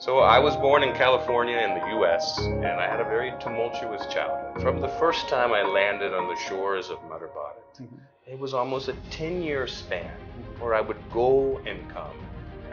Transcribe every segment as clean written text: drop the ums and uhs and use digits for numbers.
So I was born in California in the US, and I had a very tumultuous childhood. From the first time I landed on the shores of Mother Bharat, it was almost a 10-year span where I would go and come.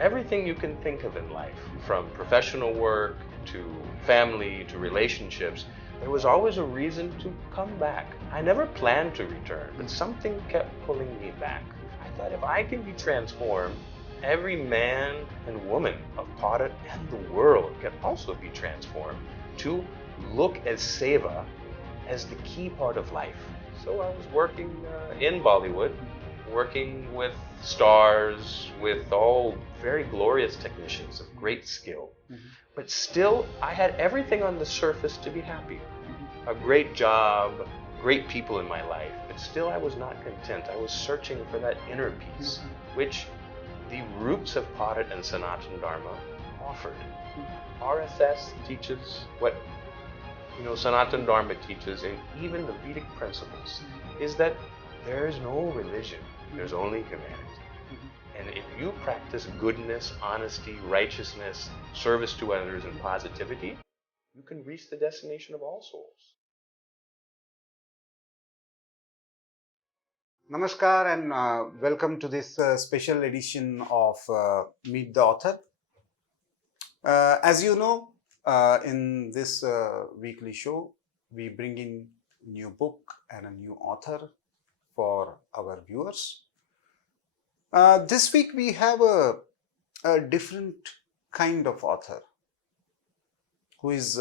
Everything you can think of in life, from professional work to family to relationships, there was always a reason to come back. I never planned to return, but something kept pulling me back. I thought if I can be transformed, every man and woman of Bharat and the world can also be transformed to look at seva as the key part of life. So I was working in Bollywood, working with stars, with all very glorious technicians of great skill. But still, I had everything on the surface to be happy. A great job, great people in my life, but still I was not content. I was searching for that inner peace, which the roots of Bharat and Sanatana Dharma offered. RSS teaches what Sanatana Dharma teaches, and even the Vedic principles, is that there is no religion, there's only humanity. And if you practice goodness, honesty, righteousness, service to others, and positivity, you can reach the destination of all souls. Namaskar and welcome to this special edition of Meet the Author. As you know, in this weekly show, we bring in new book and a new author for our viewers. This week we have a different kind of author who is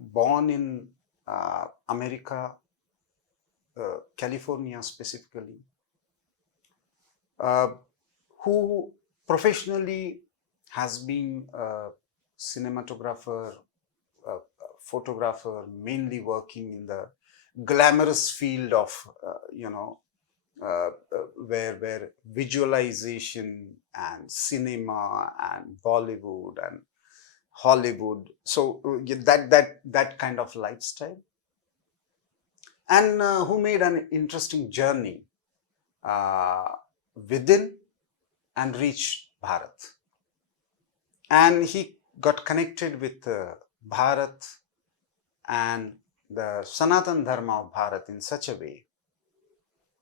born in America, California specifically, who professionally has been a cinematographer, a photographer, mainly working in the glamorous field of, where visualization and cinema and Bollywood and Hollywood, so that kind of lifestyle. And who made an interesting journey within and reached Bharat. And he got connected with Bharat and the Sanatana Dharma of Bharat in such a way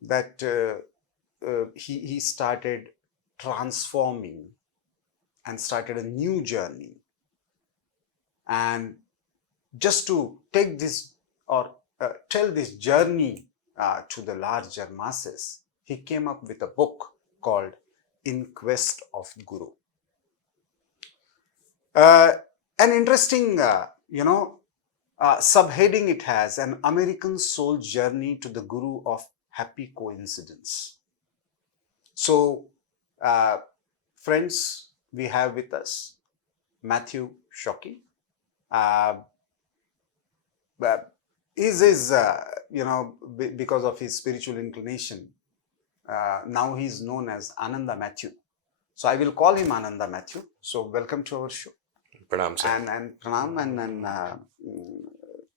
that he started transforming and started a new journey. And just to take this or tell this journey to the larger masses, he came up with a book called In Quest of Guru. An interesting, subheading it has, An American Soul Journey to the Guru of Happy Coincidence. So, friends, we have with us Matthew Shockey. Because of his spiritual inclination, now he is known as Ananda Mathews. So I will call him Ananda Mathews. So welcome to our show. Pranam, sir. And pranam and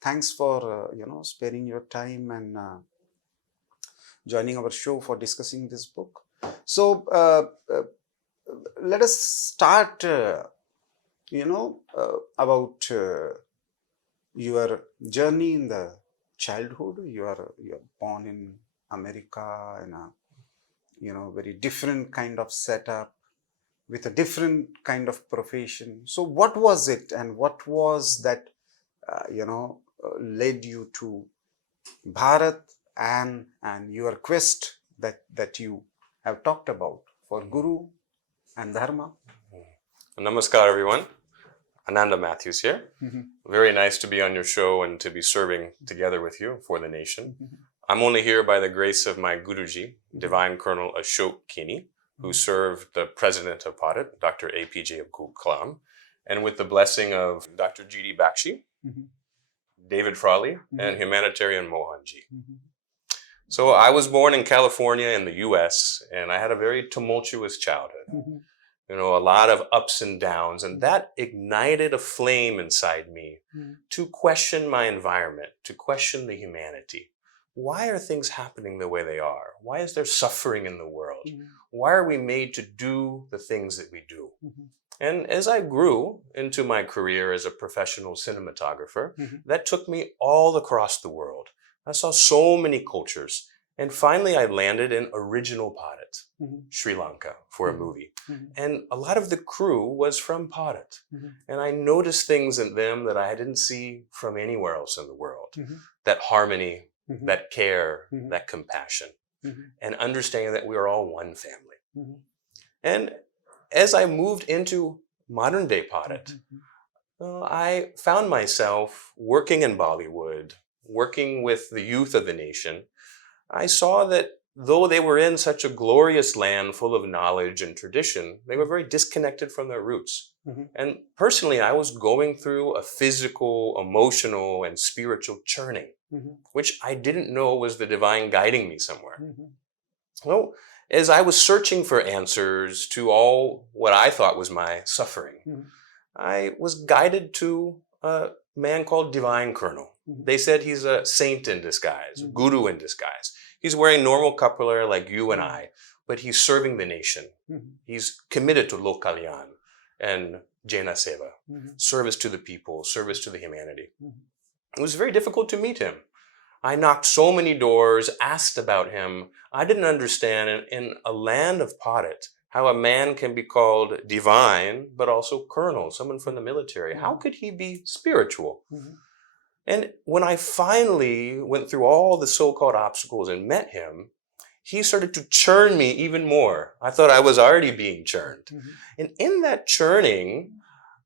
thanks for sparing your time and joining our show for discussing this book. So let us start. About your journey in the childhood. You are born in America in a very different kind of setup with a different kind of profession. So what was it, and what was that led you to Bharat and your quest that you have talked about for Guru and Dharma? Namaskar, everyone. Ananda Mathews here. Very nice to be on your show and to be serving together with you for the nation. I'm only here by the grace of my Guruji, Divine Colonel Ashok Kini, who served the President of Bharat, Dr. APJ Abdul Kalam, and with the blessing of Dr. G.D. Bakshi, David Frawley, and humanitarian Mohanji. So I was born in California in the US, and I had a very tumultuous childhood. A lot of ups and downs, and that ignited a flame inside me to question my environment, to question the humanity. Why are things happening the way they are? Why is there suffering in the world? Why are we made to do the things that we do? And as I grew into my career as a professional cinematographer, Mhm. that took me all across the world. I saw so many cultures. And finally, I landed in original Bharat, Mhm. Sri Lanka, for a Mhm. movie. Mhm. And a lot of the crew was from Bharat. Mhm. And I noticed things in them that I didn't see from anywhere else in the world. Mhm. That harmony, Mhm. that care, Mhm. that compassion, Mhm. and understanding that we are all one family. Mhm. And as I moved into modern day Bharat, Mhm. I found myself working in Bollywood, working with the youth of the nation. I saw that though they were in such a glorious land full of knowledge and tradition, they were very disconnected from their roots. Mhm. And personally, I was going through a physical, emotional, and spiritual churning, Mhm. which I didn't know was the divine guiding me somewhere. Mhm. Well, as I was searching for answers to all what I thought was my suffering, Mhm. I was guided to a man called Divine Colonel. Mhm. They said he's a saint in disguise, Mhm. guru in disguise. He's wearing normal kapala like you and Mhm. I, but he's serving the nation. Mhm. He's committed to Lokalyan and Jena Seva, Mhm. service to the people, service to the humanity. Mhm. It was very difficult to meet him. I knocked so many doors, asked about him. I didn't understand in a land of Bharat how a man can be called divine, but also colonel, someone from the military. How Mhm. could he be spiritual? Mhm. And when I finally went through all the so called obstacles and met him, he started to churn me even more. I thought I was already being churned. Mhm. And in that churning,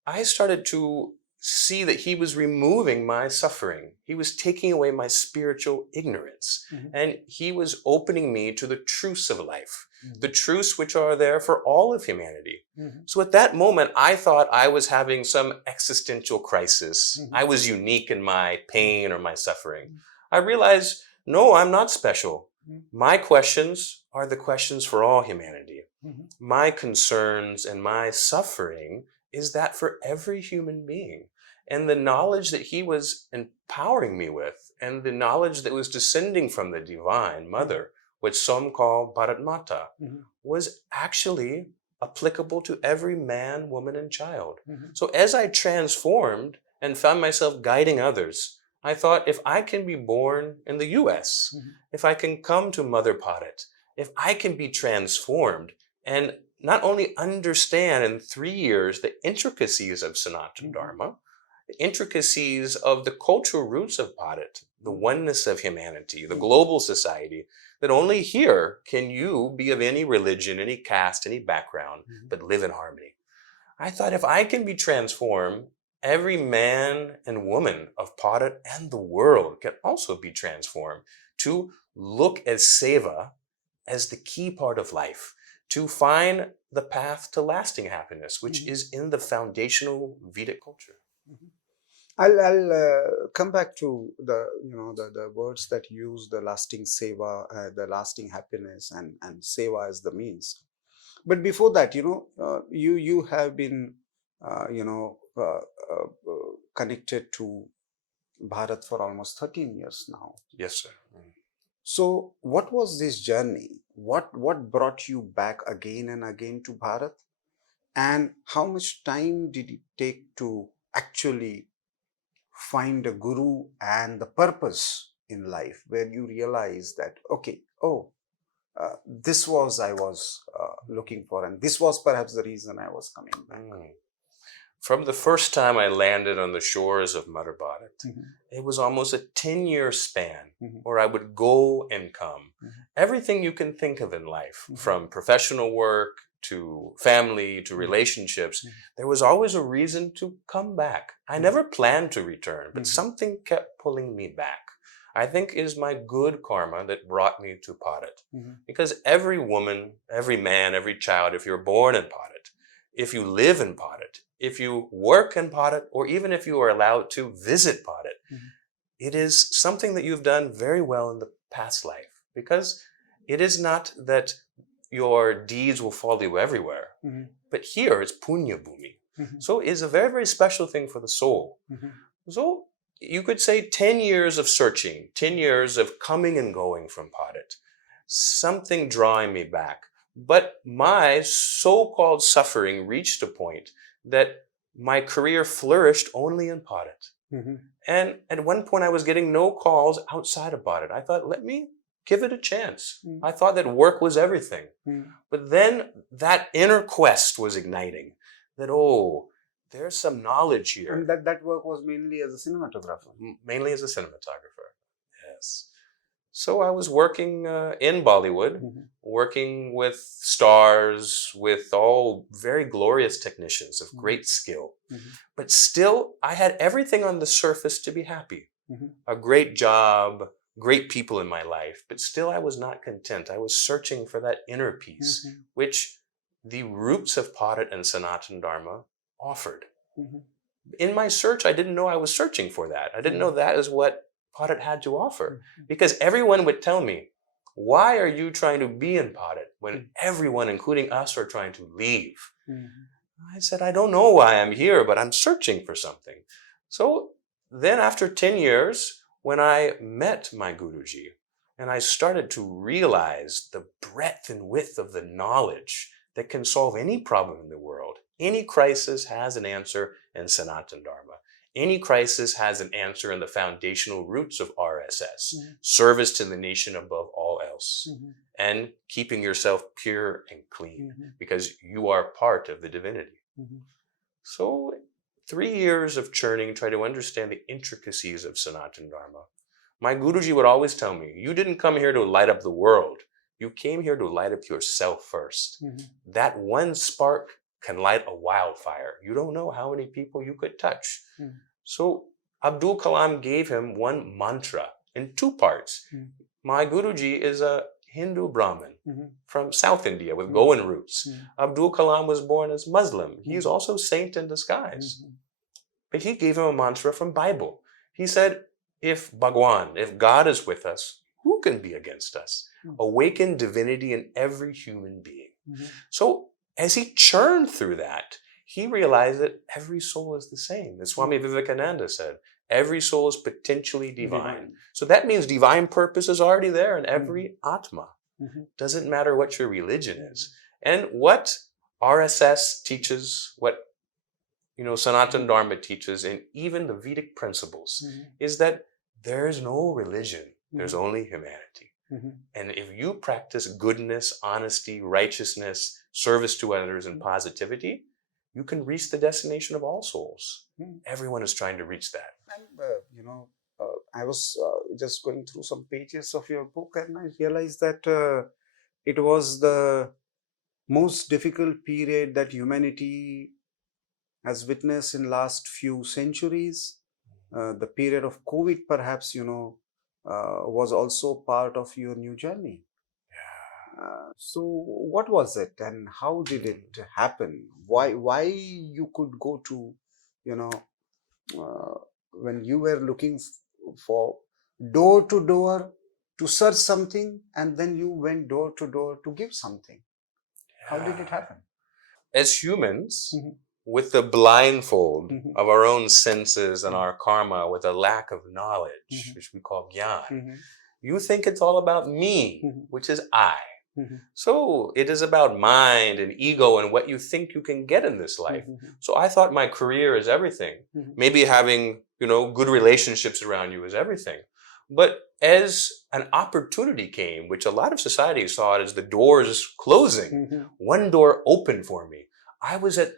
I started to see that he was removing my suffering. He was taking away my spiritual ignorance. Mhm. And he was opening me to the truths of life, the Mhm. truths which are there for all of humanity. Mhm. So at that moment, I thought I was having some existential crisis. Mhm. I was unique in my pain or my suffering. Mhm. I realized, no, I'm not special. Mhm. My questions are the questions for all humanity. Mhm. My concerns and my suffering is that for every human being. And the knowledge that he was empowering me with, and the knowledge that was descending from the Divine Mother, which some call Bharat Mata, Mhm. was actually applicable to every man, woman, and child. Mhm. So as I transformed and found myself guiding others, I thought if I can be born in the US, Mhm. if I can come to Mother Bharat, if I can be transformed and not only understand in 3 years the intricacies of Sanatana Mhm. Dharma, the intricacies of the cultural roots of Bharat, the oneness of humanity, the global society, that only here can you be of any religion, any caste, any background, Mhm. but live in harmony. I thought if I can be transformed, every man and woman of Bharat and the world can also be transformed to look at seva as the key part of life, to find the path to lasting happiness, which Mhm. is in the foundational Vedic culture. Mhm. I'll come back to the the words that you use, the lasting seva, the lasting happiness, and seva as the means. But before that, you have been connected to Bharat for almost 13 years now. Yes, sir. So, what was this journey? What brought you back again and again to Bharat? And how much time did it take to actually find a guru and the purpose in life where you realize that, okay, this was I was looking for, and this was perhaps the reason I was coming back. From the first time I landed on the shores of Mother Bharat, Mhm. it was almost a 10-year span Mhm. where I would go and come. Mhm. Everything you can think of in life, Mhm. from professional work to family to relationships, Mhm. there was always a reason to come back. I Mhm. never planned to return, but Mhm. something kept pulling me back. I think it is my good karma that brought me to Bharat. Mhm. Because every woman, every man, every child, if you're born in Bharat, if you live in Bharat, if you work in Bharat, or even if you are allowed to visit Bharat, Mhm. it is something that you've done very well in the past life. Because it is not that your deeds will follow you everywhere, Mhm. but here it's punya bhumi. Mhm. So it's a very, very special thing for the soul. Mhm. So you could say 10 years of searching, 10 years of coming and going from Bharat, something drawing me back. But my so-called suffering reached a point that my career flourished only in Bharat. And at one point I was getting no calls outside of Bharat. I thought, let me give it a chance. I thought that work was everything. But then that inner quest was igniting. That, oh, there's some knowledge here. And that work was mainly as a cinematographer? Mainly as a cinematographer, yes. So I was working in Bollywood, working with stars, with all very glorious technicians of great skill. But still, I had everything on the surface to be happy. A great job, great people in my life, but still I was not content. I was searching for that inner peace, which the roots of Bharat and Sanatana Dharma offered. In my search, I didn't know I was searching for that. I didn't know that is what Bharat had to offer. Because everyone would tell me, why are you trying to be in Bharat when everyone, including us, are trying to leave? I said, I don't know why I'm here, but I'm searching for something. So then after 10 years, when I met my Guruji, and I started to realize the breadth and width of the knowledge that can solve any problem in the world. Any crisis has an answer in Sanatana Dharma. Any crisis has an answer in the foundational roots of RSS, service to the nation above all else, and keeping yourself pure and clean, because you are part of the divinity. So 3 years of churning, try to understand the intricacies of Sanatana Dharma. My Guruji would always tell me, you didn't come here to light up the world. You came here to light up yourself first. That one spark can light a wildfire. You don't know how many people you could touch. So Abdul Kalam gave him one mantra in 2 parts. My Guruji is a Hindu Brahmin from South India with Goan roots. Abdul Kalam was born as Muslim. He's also saint in disguise. But he gave him a mantra from Bible. He said, if Bhagwan, if God is with us, who can be against us? Awaken divinity in every human being. So as he churned through that, he realized that every soul is the same. As Swami Vivekananda said, every soul is potentially divine. So that means divine purpose is already there in every Atma. Doesn't matter what your religion is. And what RSS teaches, what Sanatana Dharma teaches, and even the Vedic principles, is that there is no religion. There's only humanity. And if you practice goodness, honesty, righteousness, service to others, and positivity, you can reach the destination of all souls. Everyone is trying to reach that. And, I was just going through some pages of your book, and I realized that it was the most difficult period that humanity has witnessed in last few centuries. The period of COVID, perhaps, was also part of your new journey. So what was it, and how did it happen? Why you could go to, when you were looking for door to door to search something, and then you went door to door to give something? How did it happen? As humans, with the blindfold of our own senses and our karma, with a lack of knowledge, which we call gyan, you think it's all about me, which is I. So it is about mind and ego and what you think you can get in this life. So I thought my career is everything. Maybe having, good relationships around you is everything. But as an opportunity came, which a lot of societies saw it as the doors closing, one door opened for me. I was at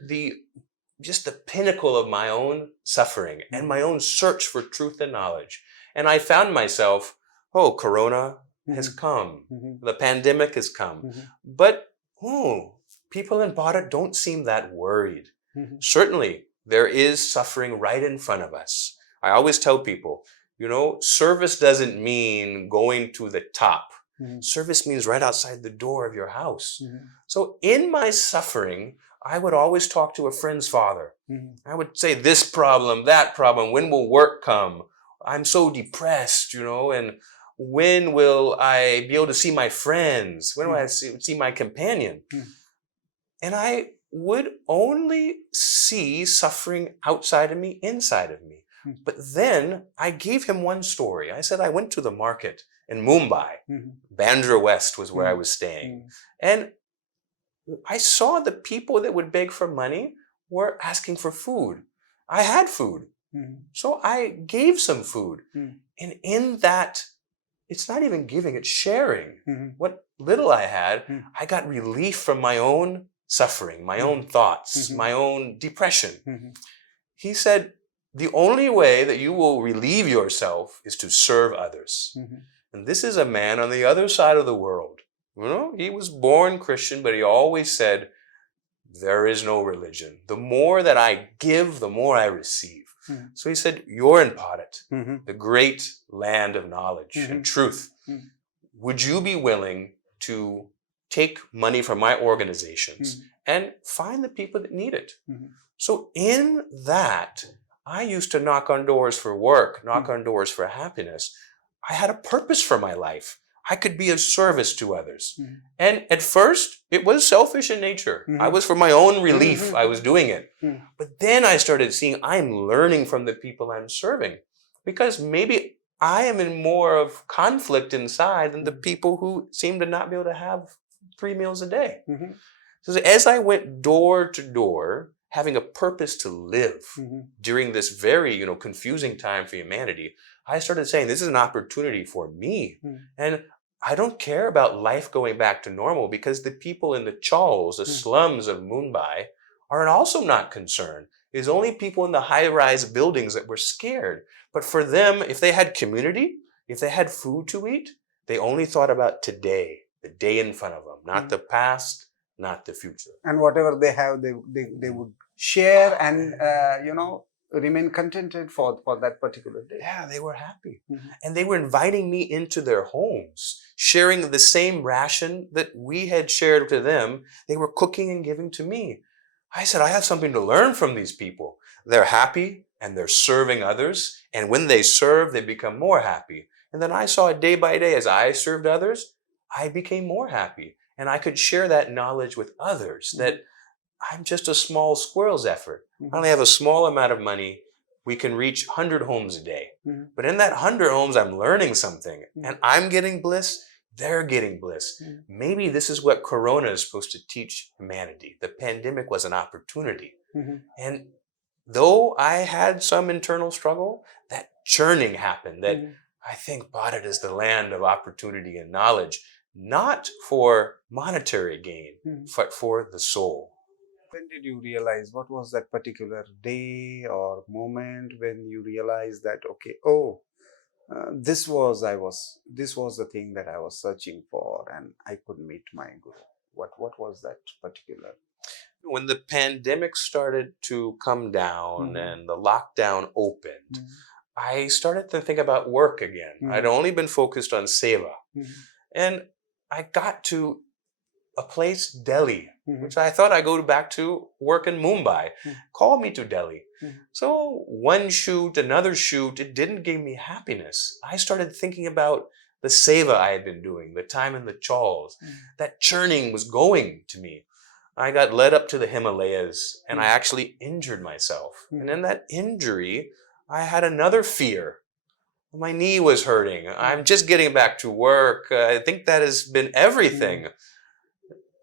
just the pinnacle of my own suffering and my own search for truth and knowledge. And I found myself, Corona has come. The pandemic has come. But, people in Bharat don't seem that worried. Certainly, there is suffering right in front of us. I always tell people, service doesn't mean going to the top. Service means right outside the door of your house. So in my suffering, I would always talk to a friend's father. I would say, this problem, that problem, when will work come? I'm so depressed, and when will I be able to see my friends? When will I see my companion? And I would only see suffering outside of me, inside of me. But then I gave him one story. I said, I went to the market in Mumbai. Bandra West was where I was staying. And I saw the people that would beg for money were asking for food. I had food. So I gave some food. And in that, it's not even giving, it's sharing. What little I had, I got relief from my own suffering, my own thoughts, my own depression. He said, the only way that you will relieve yourself is to serve others. And this is a man on the other side of the world. You know, he was born Christian, but he always said, there is no religion. The more that I give, the more I receive. So he said, you're in Bharat, the great land of knowledge and truth. Would you be willing to take money from my organizations and find the people that need it? So in that, I used to knock on doors for work, knock on doors for happiness. I had a purpose for my life. I could be of service to others. And at first, it was selfish in nature. I was for my own relief. I was doing it. But then I started seeing I'm learning from the people I'm serving, because maybe I am in more of conflict inside than the people who seem to not be able to have 3 meals a day. So as I went door to door, having a purpose to live during this very, confusing time for humanity, I started saying, this is an opportunity for me. And I don't care about life going back to normal, because the people in the chawls, the slums of Mumbai, are also not concerned. It's only people in the high-rise buildings that were scared. But for them, if they had community, if they had food to eat, they only thought about today, the day in front of them, not the past, not the future. And whatever they have, they would share and, remain contented for that particular day. Yeah, they were happy. And they were inviting me into their homes, sharing the same ration that we had shared to them. They were cooking and giving to me. I said, I have something to learn from these people. They're happy and they're serving others. And when they serve, they become more happy. And then I saw it day by day as I served others, I became more happy. And I could share that knowledge with others, that I'm just a small squirrel's effort. I only have a small amount of money. We can reach 100 homes a day. But in that 100 homes, I'm learning something. And I'm getting bliss. They're getting bliss. Maybe this is what Corona is supposed to teach humanity. The pandemic was an opportunity. And though I had some internal struggle, that churning happened. That I think Bharat is the land of opportunity and knowledge, not for monetary gain, but for the soul. When did you realize, what was that particular day or moment when you realized that, okay, this was the thing that I was searching for, and I could meet my guru? What was that particular? When the pandemic started to come down and the lockdown opened, I started to think about work again. I'd only been focused on seva. And I got to a place, Delhi, which I thought I'd go back to work in Mumbai. Called me to Delhi. So one shoot, another shoot, it didn't give me happiness. I started thinking about the seva I had been doing, the time in the chawls. That churning was going to me. I got led up to the Himalayas and I actually injured myself. And in that injury, I had another fear. My knee was hurting. I'm just getting back to work. I think that has been everything.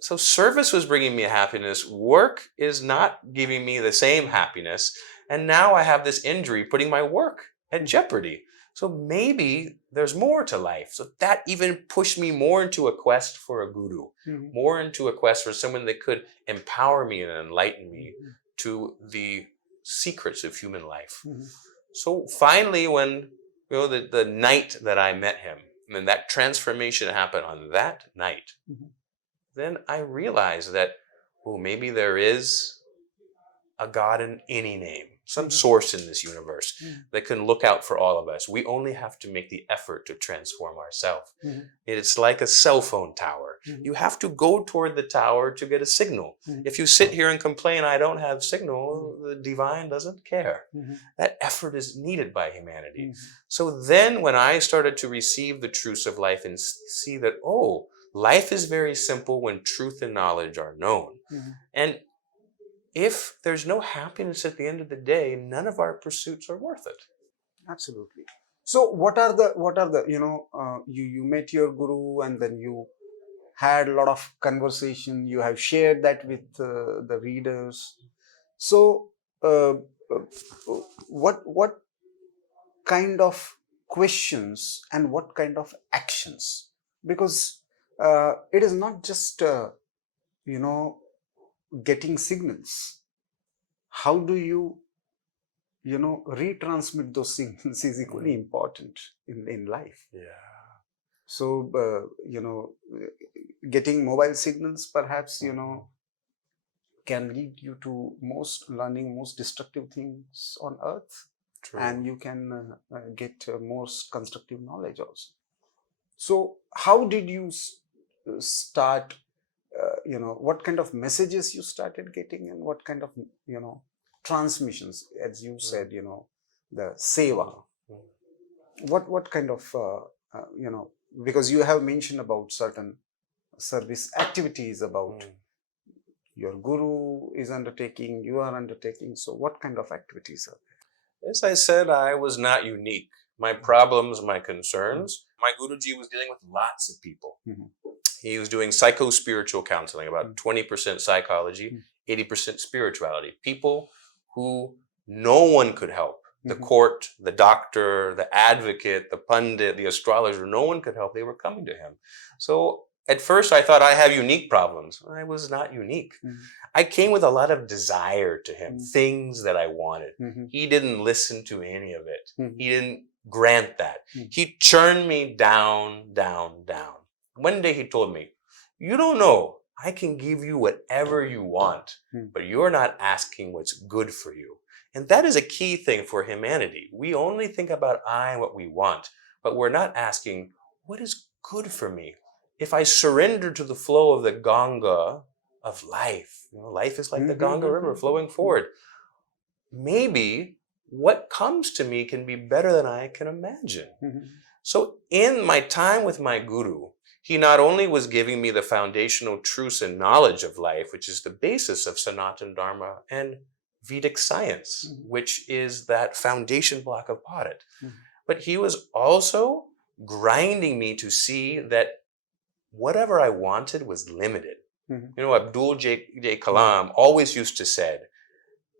So service was bringing me happiness. Work is not giving me the same happiness. And now I have this injury putting my work at jeopardy. So maybe there's more to life. So that even pushed me more into a quest for a guru, more into a quest for someone that could empower me and enlighten me to the secrets of human life. So finally, when the night that I met him, and that transformation happened on that night, then I realized that, maybe there is a God in any name, some source in this universe that can look out for all of us. We only have to make the effort to transform ourselves. It's like a cell phone tower. You have to go toward the tower to get a signal. If you sit here and complain, I don't have signal, the divine doesn't care. That effort is needed by humanity. So then when I started to receive the truths of life and see that, life is very simple when truth and knowledge are known. And if there's no happiness at the end of the day, none of our pursuits are worth it. Absolutely. So what are the you met your guru, and then you had a lot of conversation. You have shared that with the readers. So, uh, what kind of questions and what kind of actions? Because it is not just you know getting signals. How do you retransmit those signals is equally important in life. Yeah. So getting mobile signals perhaps can lead you to most destructive things on earth. True. And you can get most constructive knowledge also. So how did you start, what kind of messages you started getting, and what kind of transmissions, as you said, the seva, what kind of because you have mentioned about certain service activities about your guru is undertaking, you are undertaking. So what kind of activities are there? As I said, I was not unique. My problems, my concerns, my Guruji was dealing with lots of people. He was doing psycho-spiritual counseling, about 20% psychology, 80% spirituality. People who no one could help. The court, the doctor, the advocate, the pundit, the astrologer, no one could help. They were coming to him. So at first I thought I have unique problems. I was not unique. I came with a lot of desire to him, things that I wanted. He didn't listen to any of it. He didn't grant that. He churned me down, down, down. One day he told me, you don't know, I can give you whatever you want, but you're not asking what's good for you. And that is a key thing for humanity. We only think about I and what we want, but we're not asking, what is good for me? If I surrender to the flow of the Ganga of life, life is like the Ganga River flowing forward, maybe what comes to me can be better than I can imagine. So in my time with my guru, he not only was giving me the foundational truths and knowledge of life, which is the basis of Sanatana Dharma and Vedic science, which is that foundation block of bhat, but he was also grinding me to see that whatever I wanted was limited. Abdul J. Kalam always used to say,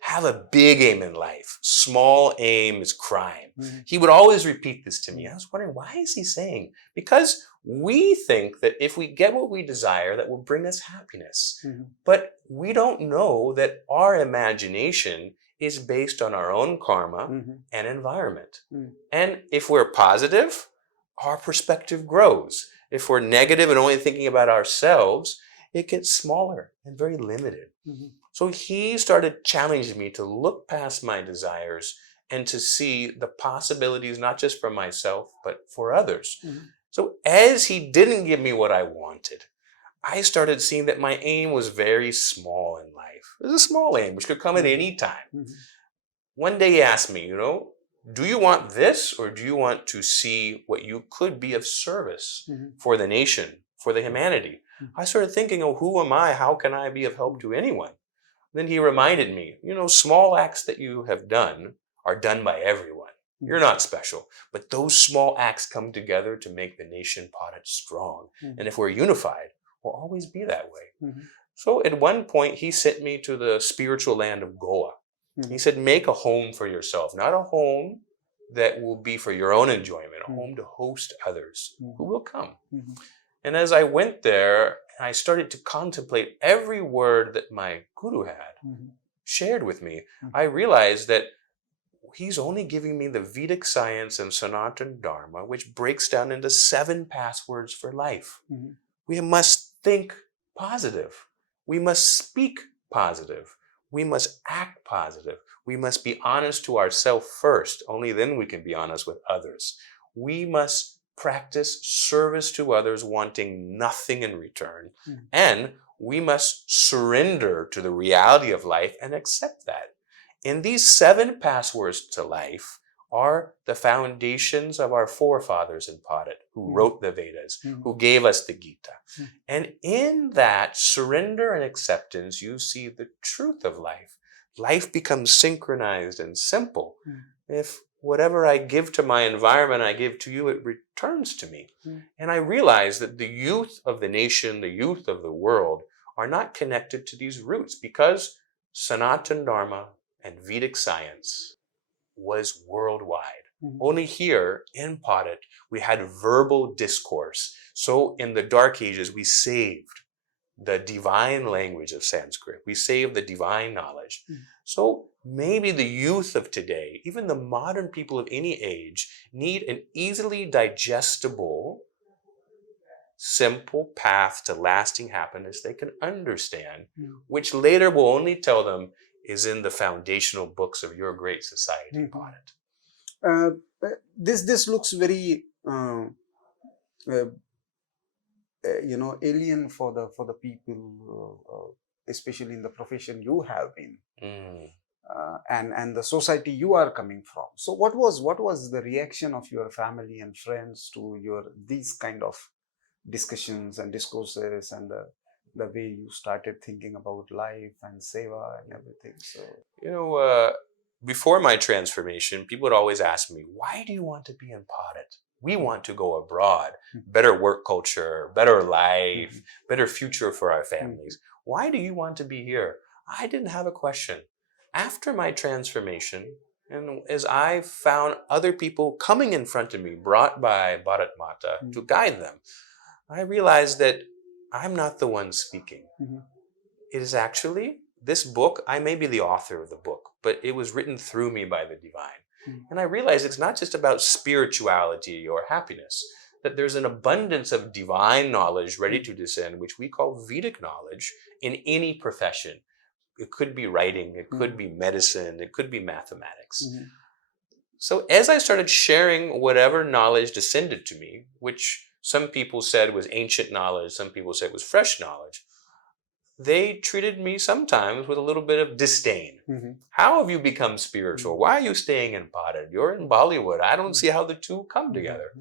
have a big aim in life. Small aim is crime. He would always repeat this to me. I was wondering, why is he saying? Because we think that if we get what we desire, that will bring us happiness. But we don't know that our imagination is based on our own karma and environment. And if we're positive, our perspective grows. If we're negative and only thinking about ourselves, it gets smaller and very limited. So he started challenging me to look past my desires and to see the possibilities, not just for myself, but for others. So as he didn't give me what I wanted, I started seeing that my aim was very small in life. It was a small aim, which could come at any time. One day he asked me, do you want this, or do you want to see what you could be of service for the nation, for the humanity? I started thinking, who am I? How can I be of help to anyone? Then he reminded me, small acts that you have done are done by everyone. You're not special. But those small acts come together to make the nation bhat strong. And if we're unified, we'll always be that way. So at one point, he sent me to the spiritual land of Goa. He said, make a home for yourself, not a home that will be for your own enjoyment, a home to host others who will come. And as I went there, I started to contemplate every word that my guru had shared with me. I realized that he's only giving me the Vedic science and Sanatana Dharma, which breaks down into 7 passwords for life. We must think positive. We must speak positive. We must act positive. We must be honest to ourselves first. Only then we can be honest with others. We must practice service to others, wanting nothing in return. And we must surrender to the reality of life and accept that. And these 7 passwords to life are the foundations of our forefathers in bhat, who wrote the Vedas, who gave us the Gita. And in that surrender and acceptance, you see the truth of life. Life becomes synchronized and simple. If whatever I give to my environment, I give to you, it returns to me. And I realize that the youth of the nation, the youth of the world are not connected to these roots because Sanatana Dharma and Vedic science was worldwide. Only here in Padat, we had verbal discourse. So in the Dark Ages, we saved the divine language of Sanskrit. We saved the divine knowledge. So maybe the youth of today, even the modern people of any age, need an easily digestible, simple path to lasting happiness they can understand, which later will only tell them is in the foundational books of your great society, Bharat. This looks very alien for the people, especially in the profession you have been, and the society you are coming from. So what was the reaction of your family and friends to these kind of discussions and discourses, and the way you started thinking about life and seva and everything? So before my transformation, people would always ask me, why do you want to be in Bharat? We want to go abroad, better work culture, better life, better future for our families. Why do you want to be here? I didn't have a question. After my transformation, and as I found other people coming in front of me, brought by Bharat Mata to guide them, I realized that I'm not the one speaking. It is actually this book. I may be the author of the book, but it was written through me by the divine. And I realized it's not just about spirituality or happiness, that there's an abundance of divine knowledge ready to descend, which we call Vedic knowledge, in any profession. It could be writing, it could be medicine, it could be mathematics. So as I started sharing whatever knowledge descended to me, which some people said was ancient knowledge, some people said was fresh knowledge, they treated me sometimes with a little bit of disdain. How have you become spiritual? Why are you staying in Bharat? You're in Bollywood. I don't see how the two come together.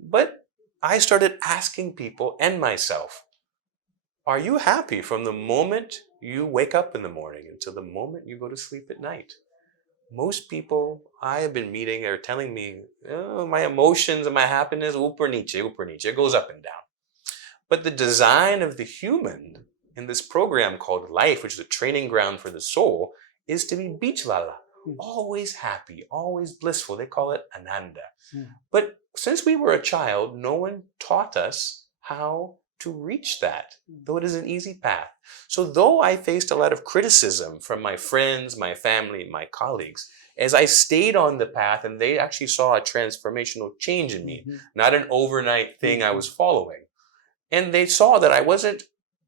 But I started asking people and myself, are you happy from the moment you wake up in the morning until the moment you go to sleep at night? Most people I have been meeting are telling me, my emotions and my happiness, upar niche, it goes up and down. But the design of the human in this program called life, which is a training ground for the soul, is to be Beachwala, always happy, always blissful. They call it Ananda. But since we were a child, no one taught us how to reach that, though it is an easy path. So though I faced a lot of criticism from my friends, my family, my colleagues, as I stayed on the path, and they actually saw a transformational change in me, not an overnight thing I was following. And they saw that I wasn't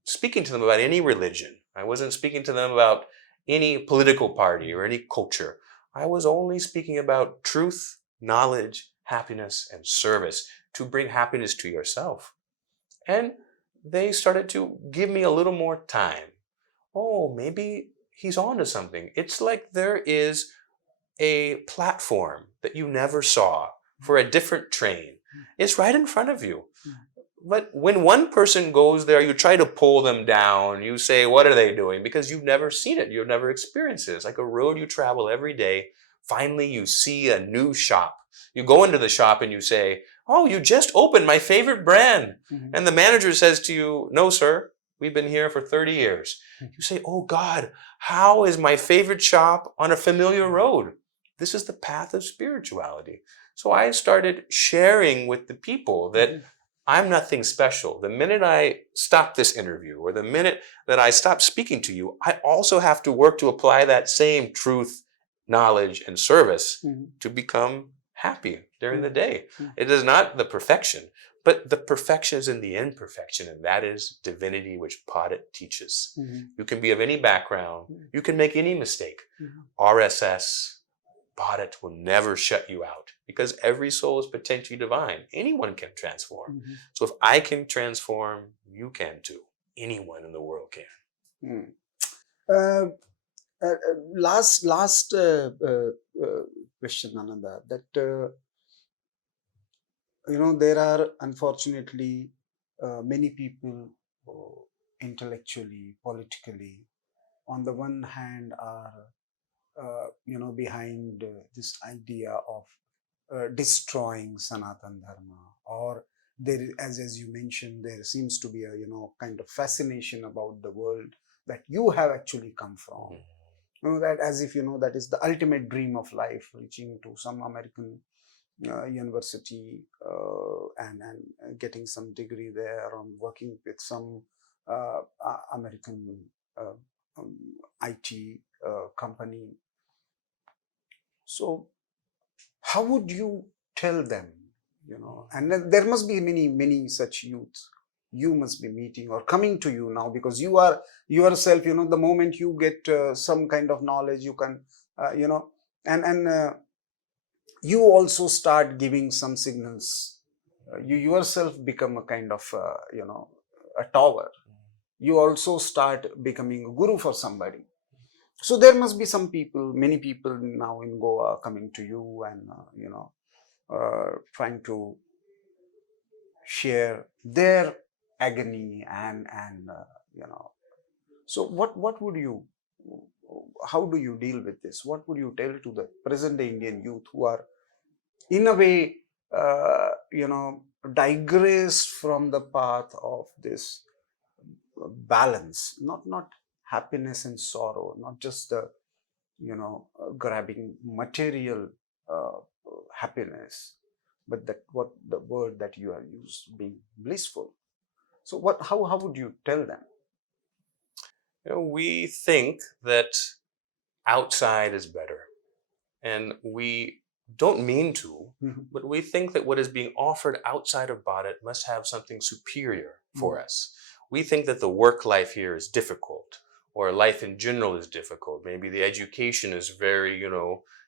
speaking to them about any religion. I wasn't speaking to them about any political party or any culture. I was only speaking about truth, knowledge, happiness, and service to bring happiness to yourself. And they started to give me a little more time. Oh, maybe he's on to something. It's like there is a platform that you never saw for a different train. It's right in front of you. But when one person goes there, you try to pull them down. You say, what are they doing? Because you've never seen it. You've never experienced it. It's like a road you travel every day. Finally, you see a new shop. You go into the shop and you say, oh, you just opened my favorite brand. And the manager says to you, no, sir, we've been here for 30 years. You say, oh, God, how is my favorite shop on a familiar road? This is the path of spirituality. So I started sharing with the people that I'm nothing special. The minute I stop this interview, or the minute that I stop speaking to you, I also have to work to apply that same truth, knowledge, and service to become happy during the day. It is not the perfection, but the perfection is in the imperfection, and that is divinity, which Bharat teaches. You can be of any background. You can make any mistake. RSS, Bharat will never shut you out, because every soul is potentially divine. Anyone can transform. So if I can transform, you can too. Anyone in the world can. Last question, Ananda. That there are unfortunately many people intellectually, politically, on the one hand are behind this idea of destroying Sanatan Dharma, or there, as you mentioned, there seems to be a kind of fascination about the world that you have actually come from. That as if that is the ultimate dream of life, reaching to some American university and getting some degree there, or working with some American IT company. So how would you tell them, and then there must be many such youths you must be meeting or coming to you now, because you are yourself, the moment you get some kind of knowledge, you can and you also start giving some signals. You yourself become a kind of a tower. You also start becoming a guru for somebody. So there must be some people, many people now in Goa coming to you and trying to share their agony and so what would you, how do you deal with this? What would you tell to the present day Indian youth who are in a way digressed from the path of this balance, not happiness and sorrow, not just the grabbing material happiness, but that what the word that you have used, being blissful. So how would you tell them? We think that outside is better, and we don't mean to, but we think that what is being offered outside of Bharat must have something superior for us. We think that the work life here is difficult, or life in general is difficult. Maybe the education is very,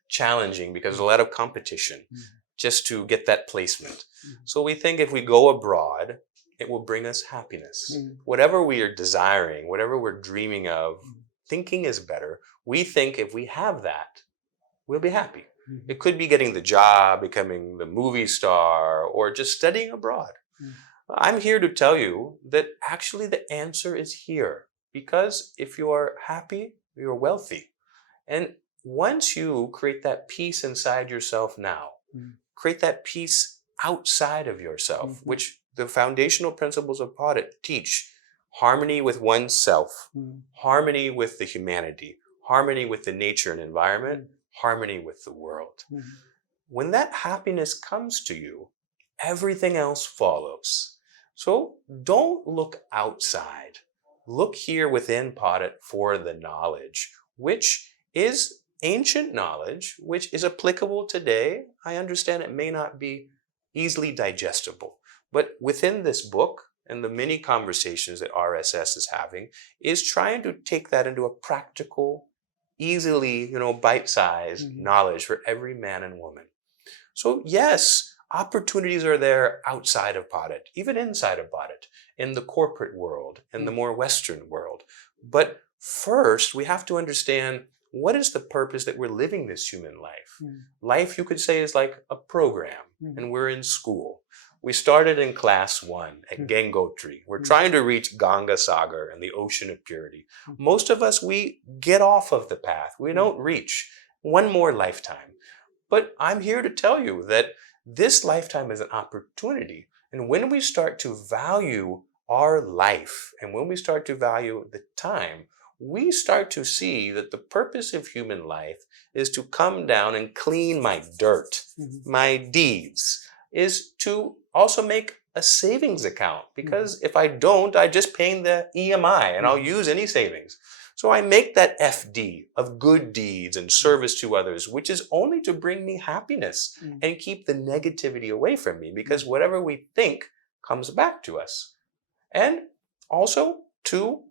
challenging because there's a lot of competition just to get that placement. So we think if we go abroad, it will bring us happiness. Whatever we are desiring, whatever we're dreaming of, thinking is better. We think if we have that, we'll be happy. It could be getting the job, becoming the movie star, or just studying abroad. I'm here to tell you that actually the answer is here. Because if you are happy, you're wealthy. And once you create that peace inside yourself now, create that peace outside of yourself, which the foundational principles of Bharat teach: harmony with oneself, harmony with the humanity, harmony with the nature and environment, harmony with the world. When that happiness comes to you, everything else follows. So don't look outside. Look here within Bharat for the knowledge, which is ancient knowledge, which is applicable today. I understand it may not be easily digestible, but within this book and the many conversations that RSS is having is trying to take that into a practical, easily, bite-sized knowledge for every man and woman. So yes, opportunities are there outside of Bharat, even inside of Bharat, in the corporate world, in the more Western world. But first, we have to understand, what is the purpose that we're living this human life? Life, you could say, is like a program, and we're in school. We started in class 1 at Gangotri. We're trying to reach Ganga Sagar and the ocean of purity. Most of us, we get off of the path. We don't reach. One more lifetime. But I'm here to tell you that this lifetime is an opportunity. And when we start to value our life, and when we start to value the time, we start to see that the purpose of human life is to come down and clean my dirt, my deeds, is to also make a savings account. Because if I don't, I just pay the EMI and I'll use any savings. So I make that FD of good deeds and service to others, which is only to bring me happiness and keep the negativity away from me, because whatever we think comes back to us. And also to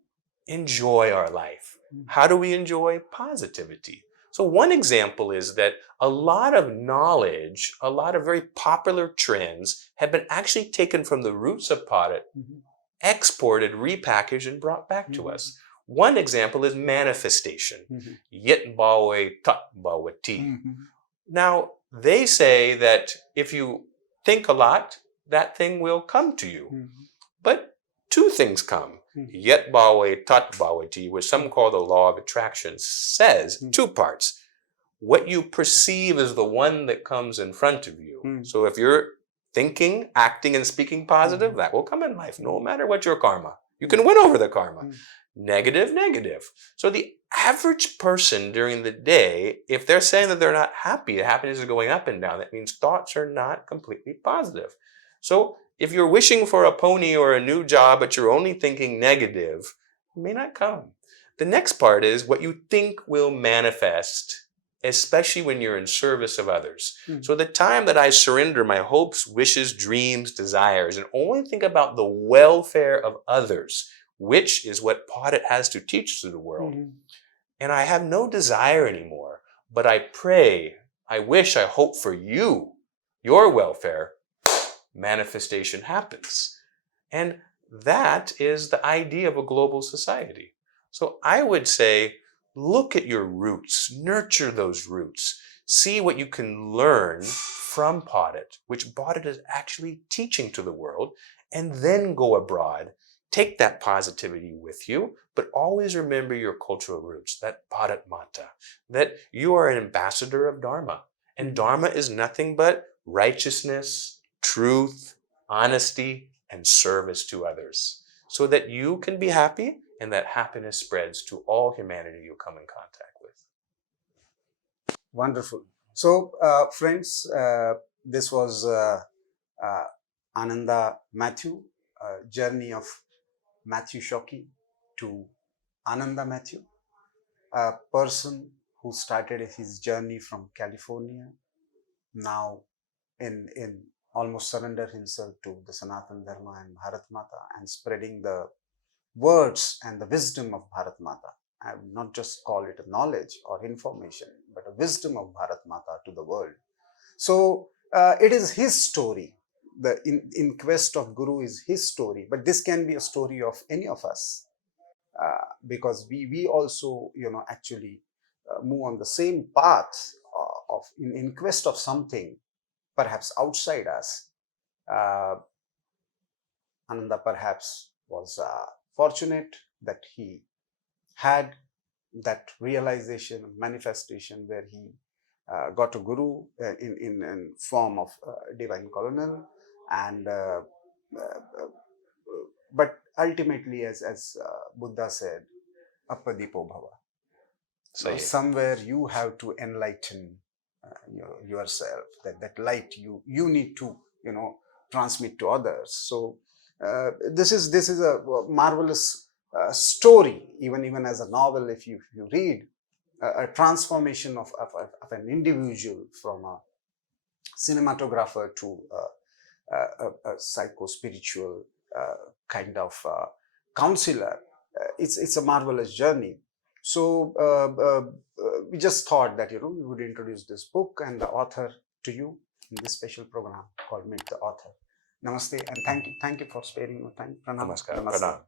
enjoy our life. How do we enjoy positivity? So one example is that a lot of knowledge, a lot of very popular trends have been actually taken from the roots of Bharat, exported, repackaged, and brought back to us. One example is manifestation. Yet bawe tat bhavati. Now, they say that if you think a lot, that thing will come to you. But two things come. Yet bawe tat bhavati, which some call the law of attraction, says two parts. what you perceive is the one that comes in front of you. So if you're thinking, acting, and speaking positive, that will come in life, no matter what your karma. You can win over the karma. Negative, negative. So the average person during the day, if they're saying that they're not happy, happiness is going up and down, that means thoughts are not completely positive. So if you're wishing for a pony or a new job, but you're only thinking negative, it may not come. The next part is what you think will manifest, especially when you're in service of others. So the time that I surrender my hopes, wishes, dreams, desires, and only think about the welfare of others, which is what Bharat has to teach to the world. And I have no desire anymore, but I pray, I wish, I hope for you, your welfare, manifestation happens. And that is the idea of a global society. So I would say, look at your roots, nurture those roots, see what you can learn from Bharat, which Bharat is actually teaching to the world, and then go abroad. Take that positivity with you, but always remember your cultural roots, that Bharat Mata, that you are an ambassador of Dharma. And Dharma is nothing but righteousness, truth, honesty, and service to others, so that you can be happy and that happiness spreads to all humanity you come in contact with. Wonderful. So, friends, this was Ananda Mathews, journey of Matthew Shockey to Ananda Mathews, a person who started his journey from California, now in almost surrendered himself to the Sanatana Dharma and Bharat Mata and spreading the words and the wisdom of Bharat Mata. I would not just call it a knowledge or information, but a wisdom of Bharat Mata to the world. So it is his story. The in quest of Guru is his story, but this can be a story of any of us, because we also, actually move on the same path of in quest of something perhaps outside us. Ananda perhaps was fortunate that he had that realization, manifestation, where he got a guru in form of divine colonel, and but ultimately, as Buddha said, apadipo bhava. So somewhere you have to enlighten yourself. That light you need to transmit to others. So this is a marvelous story. Even as a novel, if you read a transformation of an individual from a cinematographer to a psycho-spiritual kind of counselor, it's a marvelous journey. So we just thought that we would introduce this book and the author to you in this special program called Meet the Author. Namaste, and thank you for sparing your time. Pranam. Namaskar. Pranam.